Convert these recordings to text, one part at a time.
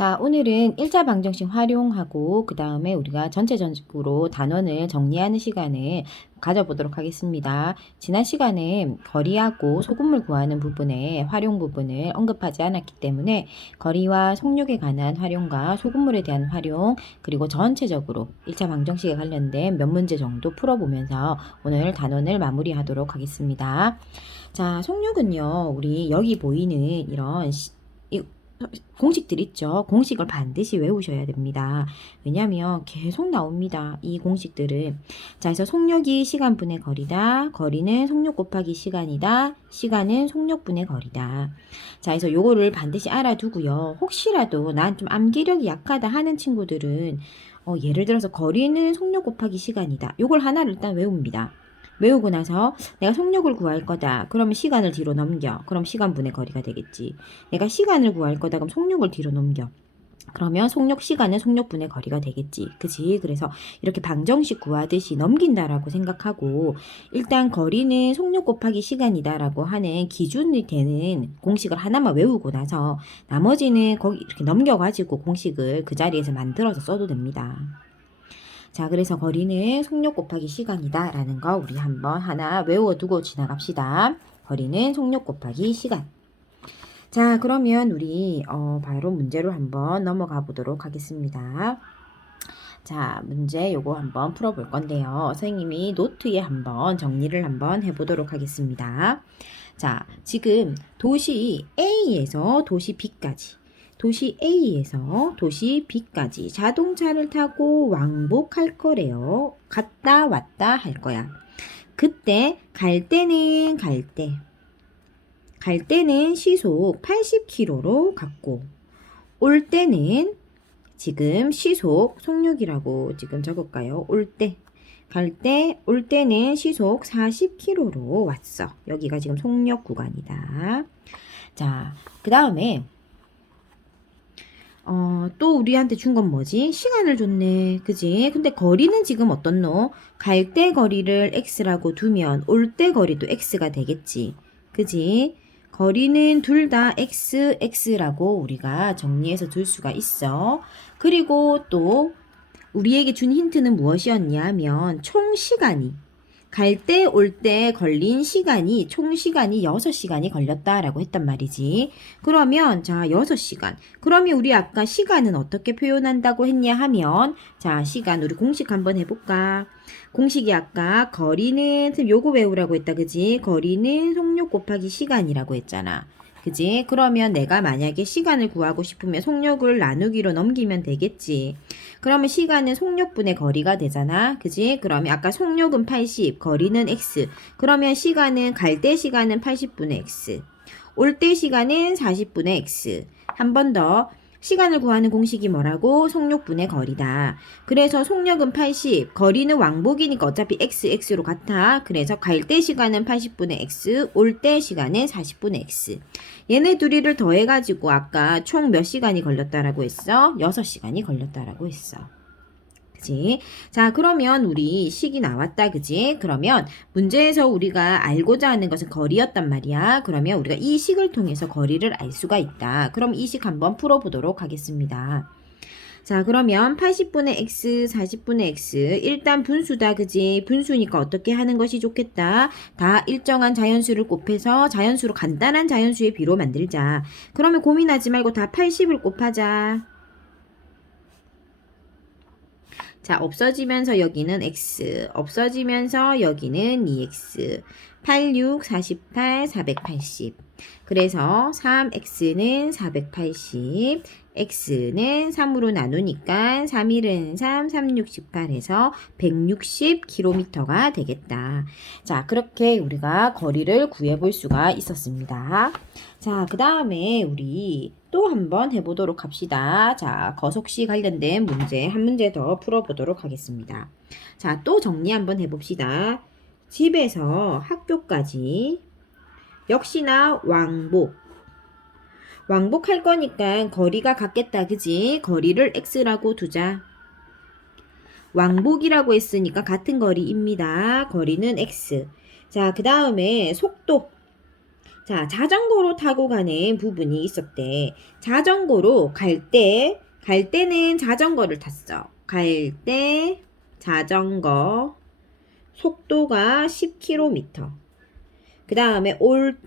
자, 오늘은 일자 방정식 활용하고 그 다음에 우리가 전체적으로 단원을 정리하는 시간을 가져보도록 하겠습니다. 지난 시간에 거리하고 소금물 구하는 부분에 활용 부분을 언급하지 않았기 때문에 거리와 속력에 관한 활용과 소금물에 대한 활용 그리고 전체적으로 일자 방정식에 관련된 몇 문제 정도 풀어보면서 오늘 단원을 마무리하도록 하겠습니다. 자, 속력은요, 우리 여기 보이는 이런 공식들 있죠. 공식을 반드시 외우셔야 됩니다. 왜냐하면 계속 나옵니다. 이 공식들은. 자, 그래서 속력이 시간분의 거리다. 거리는 속력 곱하기 시간이다. 시간은 속력분의 거리다. 자, 그래서 요거를 반드시 알아두고요. 혹시라도 난 좀 암기력이 약하다 하는 친구들은 예를 들어서 거리는 속력 곱하기 시간이다. 요걸 하나를 일단 외웁니다. 외우고 나서 내가 속력을 구할 거다. 그러면 시간을 뒤로 넘겨. 그럼 시간분의 거리가 되겠지. 내가 시간을 구할 거다. 그럼 속력을 뒤로 넘겨. 그러면 속력 시간은 속력분의 거리가 되겠지. 그치? 그래서 이렇게 방정식 구하듯이 넘긴다라고 생각하고 일단 거리는 속력 곱하기 시간이다라고 하는 기준이 되는 공식을 하나만 외우고 나서 나머지는 거기 이렇게 넘겨가지고 공식을 그 자리에서 만들어서 써도 됩니다. 자, 그래서 거리는 속력 곱하기 시간이다 라는 거 우리 한번 하나 외워두고 지나갑시다. 거리는 속력 곱하기 시간. 자, 그러면 우리 바로 문제로 한번 넘어가 보도록 하겠습니다. 자, 문제 요거 한번 풀어볼 건데요. 선생님이 노트에 한번 정리를 한번 해보도록 하겠습니다. 자, 지금 도시 A에서 도시 B까지 도시 A에서 도시 B까지 자동차를 타고 왕복할 거래요. 갔다 왔다 할 거야. 그때 갈 때는 시속 80km로 갔고 올 때는 지금 시속 속력이라고 지금 적을까요? 올 때는 시속 40km로 왔어. 여기가 지금 속력 구간이다. 자, 그 다음에 또 우리한테 준 건 뭐지? 시간을 줬네. 그지? 근데 거리는 지금 어떻노? 갈 때 거리를 x라고 두면 올 때 거리도 x가 되겠지. 그지? 거리는 둘 다 x라고 우리가 정리해서 둘 수가 있어. 그리고 또 우리에게 준 힌트는 무엇이었냐 하면 총 시간이 갈 때 올 때 걸린 시간이 총 시간이 6시간이 걸렸다라고 했단 말이지. 그러면 자 6시간. 그러면 우리 아까 시간은 어떻게 표현한다고 했냐 하면 자 시간 우리 공식 한번 해볼까. 공식이 아까 거리는 요거 외우라고 했다 그지. 거리는 속력 곱하기 시간이라고 했잖아. 그지? 그러면 내가 만약에 시간을 구하고 싶으면 속력을 나누기로 넘기면 되겠지. 그러면 시간은 속력분의 거리가 되잖아. 그지? 그러면 아까 속력은 80, 거리는 x. 그러면 시간은 갈 때 시간은 80분의 x. 올 때 시간은 40분의 x. 한 번 더. 시간을 구하는 공식이 뭐라고? 속력분의 거리다. 그래서 속력은 80, 거리는 왕복이니까 어차피 x로 같아. 그래서 갈 때 시간은 80분의 x, 올 때 시간은 40분의 x. 얘네 둘이를 더해가지고 아까 총 몇 시간이 걸렸다라고 했어? 6시간이 걸렸다라고 했어. 그치? 자, 그러면 우리 식이 나왔다. 그지? 그러면 문제에서 우리가 알고자 하는 것은 거리였단 말이야. 그러면 우리가 이 식을 통해서 거리를 알 수가 있다. 그럼 이 식 한번 풀어보도록 하겠습니다. 자, 그러면 80분의 x, 40분의 x. 일단 분수다. 그지? 분수니까 어떻게 하는 것이 좋겠다. 다 일정한 자연수를 곱해서 자연수로 간단한 자연수의 비로 만들자. 그러면 고민하지 말고 다 80을 곱하자. 자, 없어지면서 여기는 x, 없어지면서 여기는 2x, 8, 6, 48, 480. 그래서 3x는 480, x는 3으로 나누니까 3, 1은 3, 3, 6, 18 해서 160km가 되겠다. 자, 그렇게 우리가 거리를 구해볼 수가 있었습니다. 자, 그 다음에 우리 또 한번 해보도록 합시다. 자, 거속시 관련된 문제 한 문제 더 풀어보도록 하겠습니다. 자, 또 정리 한번 해봅시다. 집에서 학교까지 역시나 왕복할 거니까 거리가 같겠다. 그지? 거리를 x라고 두자. 왕복이라고 했으니까 같은 거리입니다. 거리는 x. 자, 그 다음에 속도. 자, 자전거로 타고 가는 부분이 있었대. 자전거로 갈 때는 자전거를 탔어. 갈 때 자전거 속도가 10km. 그 다음에 올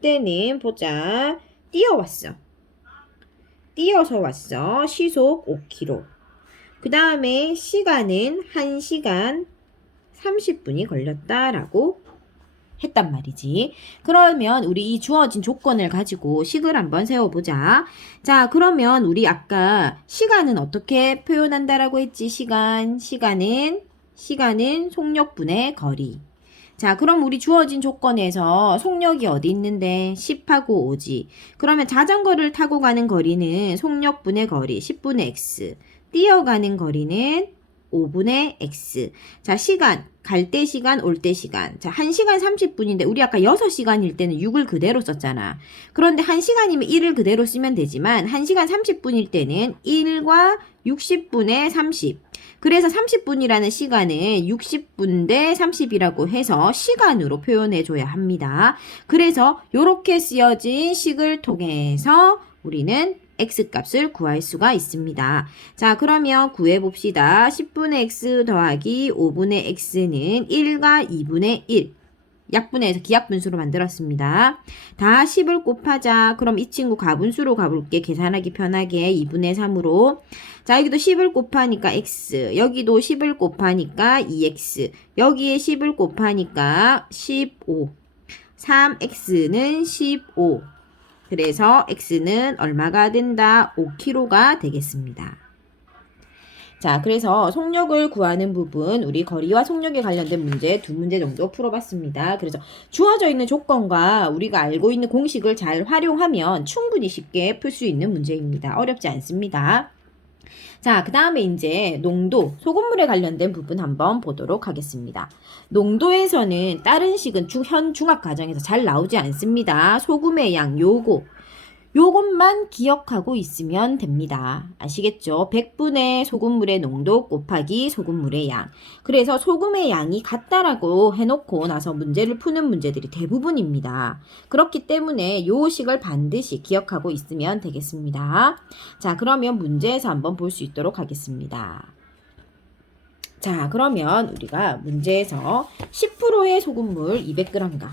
때는 보자. 뛰어왔어. 뛰어서 왔어. 시속 5km. 그 다음에 시간은 1시간 30분이 걸렸다라고 했단 말이지. 그러면 우리 이 주어진 조건을 가지고 식을 한번 세워보자. 자, 그러면 우리 아까 시간은 어떻게 표현한다라고 했지? 시간은 속력분의 거리. 자, 그럼 우리 주어진 조건에서 속력이 어디 있는데 10하고 5지. 그러면 자전거를 타고 가는 거리는 속력분의 거리 10분의 x. 뛰어가는 거리는 5분의 x. 자, 갈 때 시간, 올 때 시간. 자, 1시간 30분인데 우리 아까 6시간일 때는 6을 그대로 썼잖아. 그런데 1시간이면 1을 그대로 쓰면 되지만 1시간 30분일 때는 1과 60분의 30. 그래서 30분이라는 시간은 60분 대 30이라고 해서 시간으로 표현해 줘야 합니다. 그래서 이렇게 쓰여진 식을 통해서 우리는 x값을 구할 수가 있습니다. 자, 그러면 구해봅시다. 10분의 x 더하기 5분의 x는 1과 2분의 1. 약분해서 기약분수로 만들었습니다. 다 10을 곱하자. 그럼 이 친구 가분수로 가볼게. 계산하기 편하게 2분의 3으로. 자, 여기도 10을 곱하니까 x. 여기도 10을 곱하니까 2x. 여기에 10을 곱하니까 15. 3x는 15. 그래서 x는 얼마가 된다? 5kg가 되겠습니다. 자, 그래서 속력을 구하는 부분, 우리 거리와 속력에 관련된 문제 2문제 정도 풀어봤습니다. 그래서 주어져 있는 조건과 우리가 알고 있는 공식을 잘 활용하면 충분히 쉽게 풀 수 있는 문제입니다. 어렵지 않습니다. 자, 그 다음에 이제 농도, 소금물에 관련된 부분 한번 보도록 하겠습니다. 농도에서는 다른 식은 현 중학 과정에서 잘 나오지 않습니다. 소금의 양, 요것만 기억하고 있으면 됩니다. 아시겠죠? 100분의 소금물의 농도 곱하기 소금물의 양. 그래서 소금의 양이 같다라고 해놓고 나서 문제를 푸는 문제들이 대부분입니다. 그렇기 때문에 요 식을 반드시 기억하고 있으면 되겠습니다. 자, 그러면 문제에서 한번 볼 수 있도록 하겠습니다. 자, 그러면 우리가 문제에서 10%의 소금물 200g과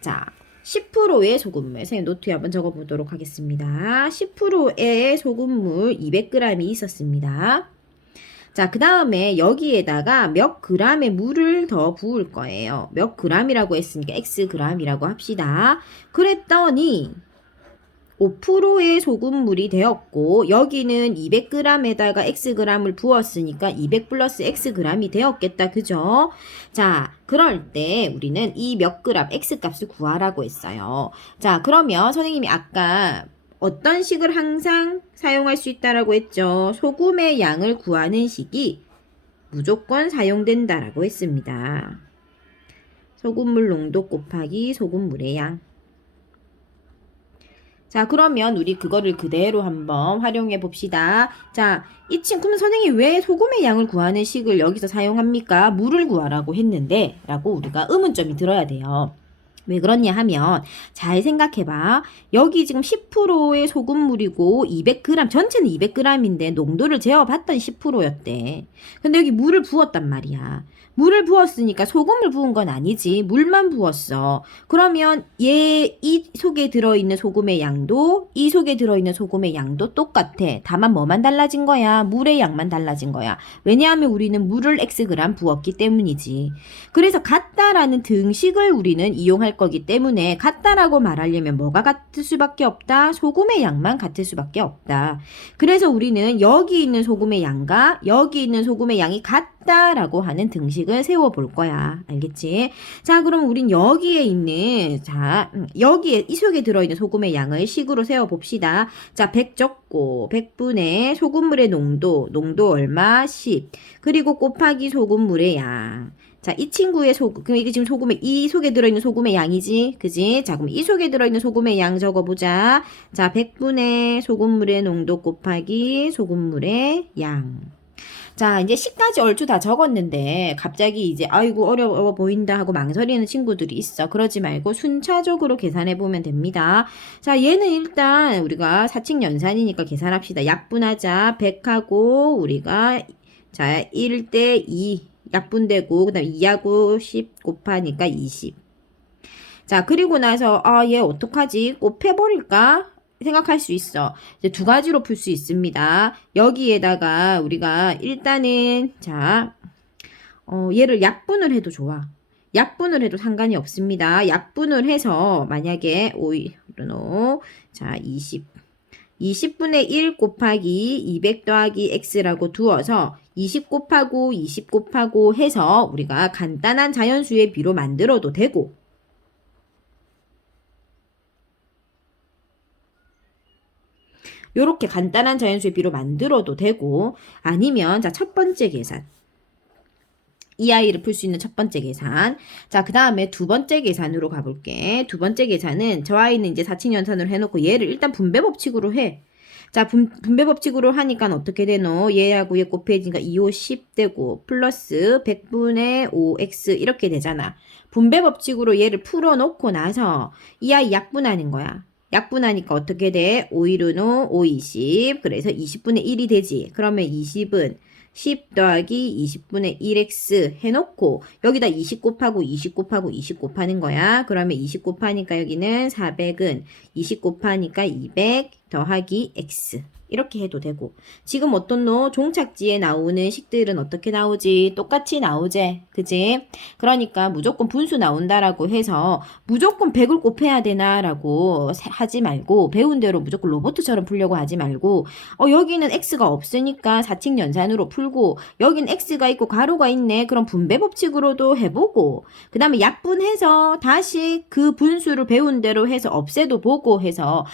자, 10%의 소금물, 선생님 노트에 한번 적어보도록 하겠습니다. 10%의 소금물 200g이 있었습니다. 자, 그 다음에 여기에다가 몇 g의 물을 더 부을 거예요. 몇 g이라고 했으니까 xg이라고 합시다. 그랬더니 5%의 소금물이 되었고 여기는 200g에다가 xg을 부었으니까 200 플러스 xg이 되었겠다. 그죠? 자, 그럴 때 우리는 이 몇 g x값을 구하라고 했어요. 자, 그러면 선생님이 아까 어떤 식을 항상 사용할 수 있다라고 했죠? 소금의 양을 구하는 식이 무조건 사용된다라고 했습니다. 소금물 농도 곱하기 소금물의 양. 자, 그러면 우리 그거를 그대로 한번 활용해 봅시다. 자, 이 친구, 그럼 선생님이 왜 소금의 양을 구하는 식을 여기서 사용합니까? 물을 구하라고 했는데, 라고 우리가 의문점이 들어야 돼요. 왜 그러냐 하면 잘 생각해봐. 여기 지금 10%의 소금물이고 200g, 전체는 200g인데 농도를 재어봤더니 10%였대. 근데 여기 물을 부었단 말이야. 물을 부었으니까 소금을 부은 건 아니지. 물만 부었어. 그러면 이 속에 들어있는 소금의 양도 이 속에 들어있는 소금의 양도 똑같아. 다만 뭐만 달라진 거야? 물의 양만 달라진 거야. 왜냐하면 우리는 물을 xg 부었기 때문이지. 그래서 같다라는 등식을 우리는 이용할 거기 때문에 같다라고 말하려면 뭐가 같을 수밖에 없다? 소금의 양만 같을 수밖에 없다. 그래서 우리는 여기 있는 소금의 양과 여기 있는 소금의 양이 같다라고 하는 등식을 세워볼 거야. 알겠지? 자, 그럼 우린 여기에 있는 여기에 이 속에 들어있는 소금의 양을 식으로 세워봅시다. 자, 100 적고 100분의 소금물의 농도 얼마? 10. 그리고 곱하기 소금물의 양. 자, 이 친구의 그럼 이게 지금 이 속에 들어있는 소금의 양이지? 그지? 자, 그럼 이 속에 들어있는 소금의 양 적어보자. 자, 100분의 소금물의 농도 곱하기 소금물의 양. 자, 이제 식까지 얼추 다 적었는데 갑자기 이제 아이고 어려워 보인다 하고 망설이는 친구들이 있어. 그러지 말고 순차적으로 계산해 보면 됩니다. 자, 얘는 일단 우리가 사칙 연산이니까 계산합시다. 약분하자. 100하고 우리가 자, 1대 2 약분되고 그다음 2하고 10 곱하니까 20. 자, 그리고 나서 얘 어떡하지? 곱해버릴까? 생각할 수 있어. 이제 두 가지로 풀 수 있습니다. 여기에다가 우리가 일단은 자, 얘를 약분을 해도 좋아. 약분을 해도 상관이 없습니다. 약분을 해서 만약에 5, 자, 20분의 1 곱하기 200 더하기 x라고 두어서 20 곱하고 20 곱하고 해서 우리가 간단한 자연수의 비로 만들어도 되고 요렇게 간단한 자연수의 비로 만들어도 되고 아니면 자, 첫 번째 계산. 이 아이를 풀 수 있는 첫 번째 계산. 자, 그 다음에 두 번째 계산으로 가볼게. 두 번째 계산은 저 아이는 이제 사칙연산으로 해놓고 얘를 일단 분배 법칙으로 해. 자, 분배 법칙으로 하니까 어떻게 되노? 얘하고 얘 곱해지니까 2, 5, 10 되고 플러스 100분의 5x 이렇게 되잖아. 분배 법칙으로 얘를 풀어놓고 나서 이 아이 약분하는 거야. 약분하니까 어떻게 돼? 5, 1은 5, 20. 그래서 20분의 1이 되지. 그러면 20은 10 더하기 20분의 1x 해놓고 여기다 20 곱하고 20 곱하고 20 곱하는 거야. 그러면 20 곱하니까 여기는 400은 20 곱하니까 200 더하기 x. 이렇게 해도 되고 지금 어떤 노 종착지에 나오는 식들은 어떻게 나오지? 똑같이 나오지? 그지? 그러니까 무조건 분수 나온다라고 해서 무조건 100을 곱해야 되나라고 하지 말고 배운 대로 무조건 로봇처럼 풀려고 하지 말고 여기는 x가 없으니까 사칙 연산으로 풀고 여긴 x가 있고 가로가 있네. 그럼 분배 법칙으로도 해보고 그 다음에 약분해서 다시 그 분수를 배운 대로 해서 없애도 보고 해서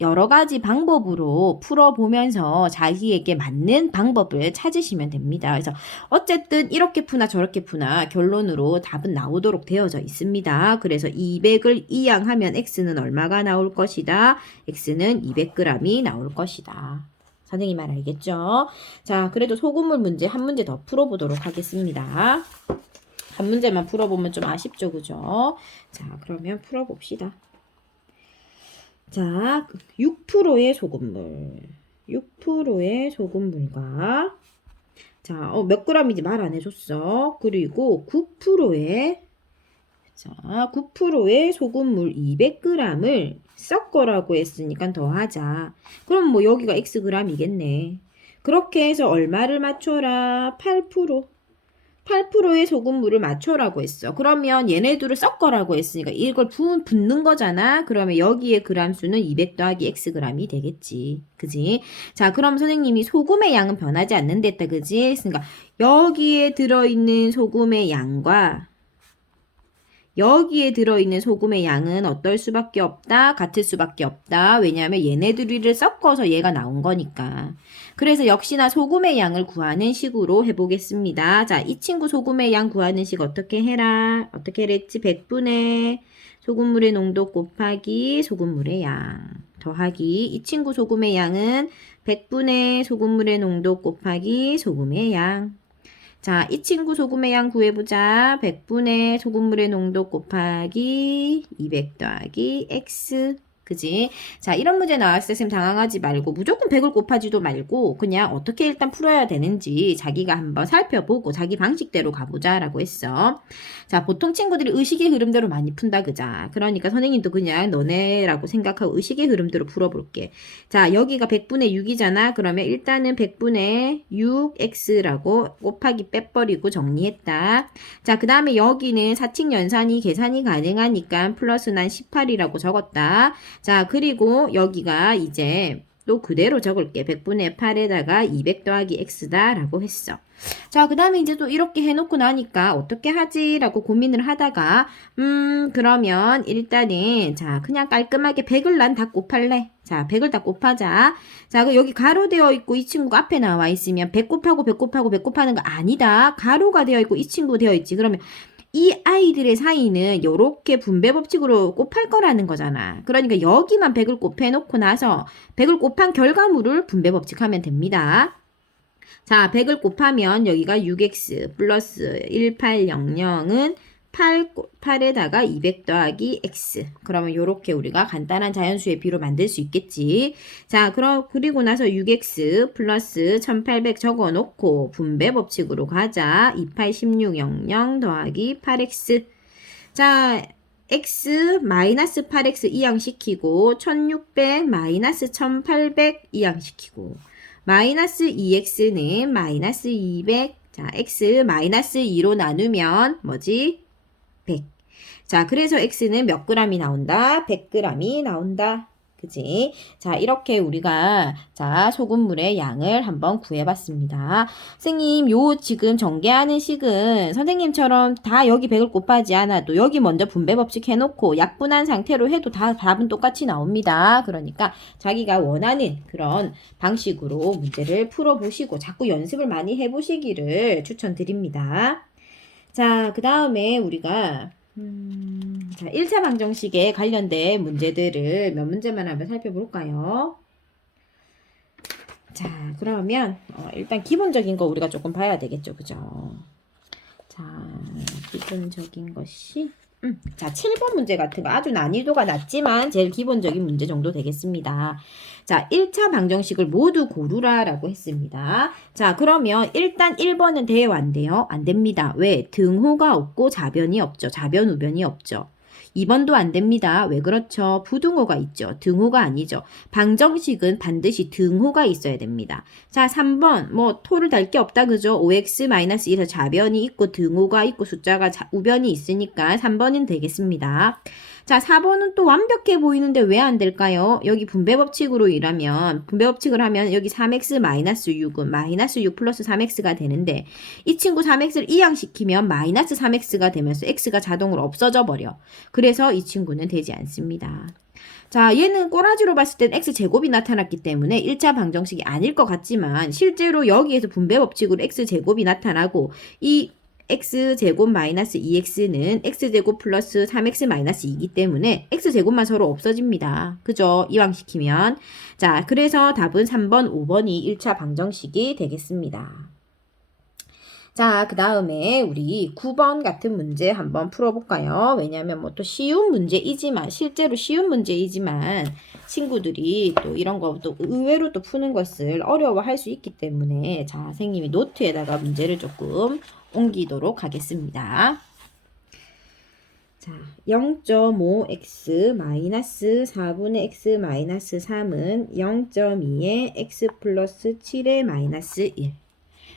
여러 가지 방법으로 풀어보면서 자기에게 맞는 방법을 찾으시면 됩니다. 그래서 어쨌든 이렇게 푸나 저렇게 푸나 결론으로 답은 나오도록 되어져 있습니다. 그래서 200을 이항하면 x는 얼마가 나올 것이다. x는 200g이 나올 것이다. 선생님 말 알겠죠? 자, 그래도 소금물 문제 한 문제 더 풀어보도록 하겠습니다. 한 문제만 풀어보면 좀 아쉽죠, 그죠? 자, 그러면 풀어봅시다. 자, 6%의 소금물. 6%의 소금물과 자, 몇 g인지 말 안 해줬어. 그리고 9%의 자, 9%의 소금물 200g을 섞어라고 했으니까 더하자. 그럼 뭐 여기가 xg이겠네. 그렇게 해서 얼마를 맞춰라? 8%. 8%의 소금물을 맞춰라고 했어. 그러면 얘네들을 섞어라고 했으니까 이걸 붓는 거잖아. 그러면 여기에 그람 수는 200 더하기 xg이 되겠지. 그지? 자, 그럼 선생님이 소금의 양은 변하지 않는댔다. 그지? 그러니까 여기에 들어있는 소금의 양과 여기에 들어있는 소금의 양은 어떨 수밖에 없다? 같을 수밖에 없다. 왜냐하면 얘네들을 섞어서 얘가 나온 거니까. 그래서 역시나 소금의 양을 구하는 식으로 해보겠습니다. 자, 이 친구 소금의 양 구하는 식 어떻게 해라? 어떻게 했지? 100분의 소금물의 농도 곱하기 소금물의 양 더하기 이 친구 소금의 양은 100분의 소금물의 농도 곱하기 소금의 양. 자, 이 친구 소금의 양 구해보자. 100분의 소금물의 농도 곱하기 200 더하기 x. 그지? 자, 이런 문제 나왔을 때 쌤 당황하지 말고 무조건 100을 곱하지도 말고 그냥 어떻게 일단 풀어야 되는지 자기가 한번 살펴보고 자기 방식대로 가보자라고 했어. 자, 보통 친구들이 의식의 흐름대로 많이 푼다 그자. 그러니까 선생님도 그냥 너네라고 생각하고 의식의 흐름대로 풀어볼게. 자, 여기가 100분의 6이잖아. 그러면 일단은 100분의 6x라고 곱하기 빼버리고 정리했다. 자, 그 다음에 여기는 사칙 연산이 계산이 가능하니까 플러스 난 18이라고 적었다. 자, 그리고 여기가 이제 또 그대로 적을게. 100분의 8에다가 200 더하기 x다 라고 했어. 자, 그 다음에 이제 또 이렇게 해놓고 나니까 어떻게 하지? 라고 고민을 하다가 그러면 일단은 자, 그냥 깔끔하게 100을 난 다 곱할래. 자, 100을 다 곱하자. 자, 그 여기 가로 되어 있고 이 친구가 앞에 나와 있으면 100 곱하고 100 곱하고 100 곱하는 거 아니다. 가로가 되어 있고 이 친구 되어 있지. 그러면 이 아이들의 사이는 요렇게 분배 법칙으로 곱할 거라는 거잖아. 그러니까 여기만 100을 곱해놓고 나서 100을 곱한 결과물을 분배 법칙하면 됩니다. 자, 100을 곱하면 여기가 6x 플러스 1800은 8에다가 200 더하기 x. 그러면 요렇게 우리가 간단한 자연수의 비로 만들 수 있겠지. 자, 그리고 나서 6x 플러스 1800 적어 놓고 분배 법칙으로 가자. 281600 더하기 8x. 자, x 마이너스 8x 이항시키고 1600 마이너스 1800 이항시키고 마이너스 2x는 마이너스 200. 자, x 마이너스 2로 나누면 뭐지? 100. 자, 그래서 x는 몇 g이 나온다? 100g이 나온다. 그지? 자, 이렇게 우리가 자, 소금물의 양을 한번 구해봤습니다. 선생님, 요 지금 전개하는 식은 선생님처럼 다 여기 100을 곱하지 않아도 여기 먼저 분배 법칙 해놓고 약분한 상태로 해도 다 답은 똑같이 나옵니다. 그러니까 자기가 원하는 그런 방식으로 문제를 풀어보시고 자꾸 연습을 많이 해보시기를 추천드립니다. 자, 그 다음에 우리가 자, 1차 방정식에 관련된 문제들을 몇 문제만 한번 살펴볼까요? 자, 그러면 일단 기본적인 거 우리가 조금 봐야 되겠죠, 그죠? 자, 기본적인 것이 자, 7번 문제 같은 거 아주 난이도가 낮지만 제일 기본적인 문제 정도 되겠습니다. 자, 1차 방정식을 모두 고르라 라고 했습니다. 자, 그러면 일단 1번은 돼요, 안 돼요? 안 됩니다. 왜? 등호가 없고 좌변이 없죠. 좌변, 우변이 없죠. 2번도 안 됩니다. 왜 그렇죠? 부등호가 있죠. 등호가 아니죠. 방정식은 반드시 등호가 있어야 됩니다. 자, 3번 뭐 토를 달 게 없다 그죠? 5x-1에서 좌변이 있고 등호가 있고 숫자가 우변이 있으니까 3번은 되겠습니다. 자, 4번은 또 완벽해 보이는데 왜 안 될까요? 여기 분배 법칙으로 일하면 분배 법칙을 하면 여기 3x-6은 마이너스 6 플러스 3x가 되는데 이 친구 3x를 이항시키면 마이너스 3x가 되면서 x가 자동으로 없어져 버려. 그래서 이 친구는 되지 않습니다. 자, 얘는 꼬라지로 봤을 땐 x제곱이 나타났기 때문에 1차 방정식이 아닐 것 같지만 실제로 여기에서 분배 법칙으로 x제곱이 나타나고 이 x제곱 마이너스 2x는 x제곱 플러스 3x 마이너스 2이기 때문에 x제곱만 서로 없어집니다. 그죠? 이왕시키면. 자, 그래서 답은 3번, 5번이 1차 방정식이 되겠습니다. 자, 그 다음에 우리 9번 같은 문제 한번 풀어볼까요? 왜냐하면 뭐 또 쉬운 문제이지만, 실제로 쉬운 문제이지만, 친구들이 또 이런 거 또 의외로 또 푸는 것을 어려워할 수 있기 때문에, 자, 선생님이 노트에다가 문제를 조금 옮기도록 하겠습니다. 자, 0.5x 마이너스 4분의 x 마이너스 3은 0.2의 x 플러스 7의 마이너스 1.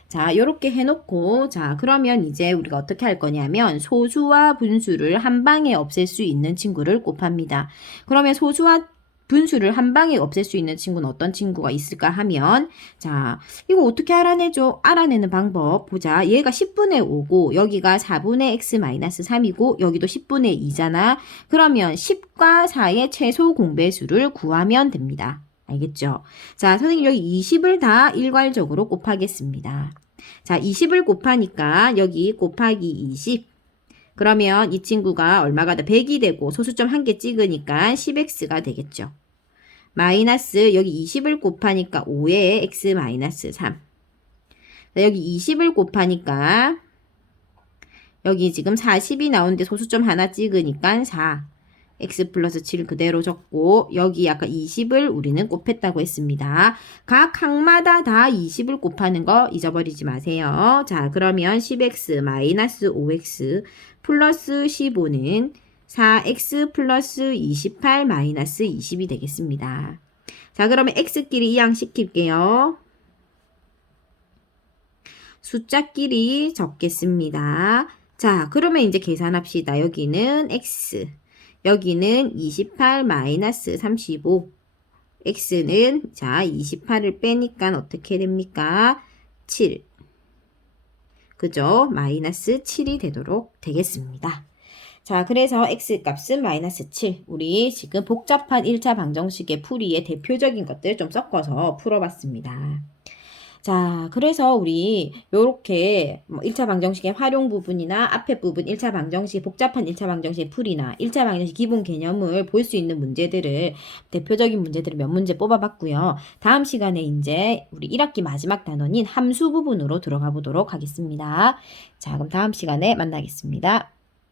자, 요렇게 해놓고, 자, 그러면 이제 우리가 어떻게 할 거냐면, 소수와 분수를 한 방에 없앨 수 있는 친구를 곱합니다. 그러면 소수와 분수를 한 방에 없앨 수 있는 친구는 어떤 친구가 있을까 하면, 자, 이거 어떻게 알아내죠? 알아내는 방법 보자. 얘가 10분의 5고, 여기가 4분의 x-3이고, 여기도 10분의 2잖아. 그러면 10과 4의 최소 공배수를 구하면 됩니다. 알겠죠? 자, 선생님 여기 20을 다 일괄적으로 곱하겠습니다. 자, 20을 곱하니까 여기 곱하기 20. 그러면 이 친구가 얼마가 돼? 100이 되고 소수점 한 개 찍으니까 10x가 되겠죠. 마이너스 여기 20을 곱하니까 5에 x 마이너스 3. 자, 여기 20을 곱하니까 여기 지금 40이 나오는데 소수점 하나 찍으니까 4. x 플러스 7 그대로 적고 여기 아까 20을 우리는 곱했다고 했습니다. 각 항마다 다 20을 곱하는 거 잊어버리지 마세요. 자, 그러면 10x 마이너스 5x 플러스 15는 4x 플러스 28 마이너스 20이 되겠습니다. 자, 그러면 x끼리 이항시킬게요. 숫자끼리 적겠습니다. 자, 그러면 이제 계산합시다. 여기는 x, 여기는 28 마이너스 35. x는 자 28을 빼니까 어떻게 됩니까? 7. 그죠? 마이너스 7이 되도록 되겠습니다. 자, 그래서 x 값은 마이너스 7. 우리 지금 복잡한 1차 방정식의 풀이의 대표적인 것들 좀 섞어서 풀어봤습니다. 자, 그래서 우리 요렇게 뭐 1차 방정식의 활용 부분이나 앞에 부분 1차 방정식, 복잡한 1차 방정식 풀이나 1차 방정식 기본 개념을 볼 수 있는 문제들을 대표적인 문제들을 몇 문제 뽑아봤고요. 다음 시간에 이제 우리 1학기 마지막 단원인 함수 부분으로 들어가 보도록 하겠습니다. 자, 그럼 다음 시간에 만나겠습니다.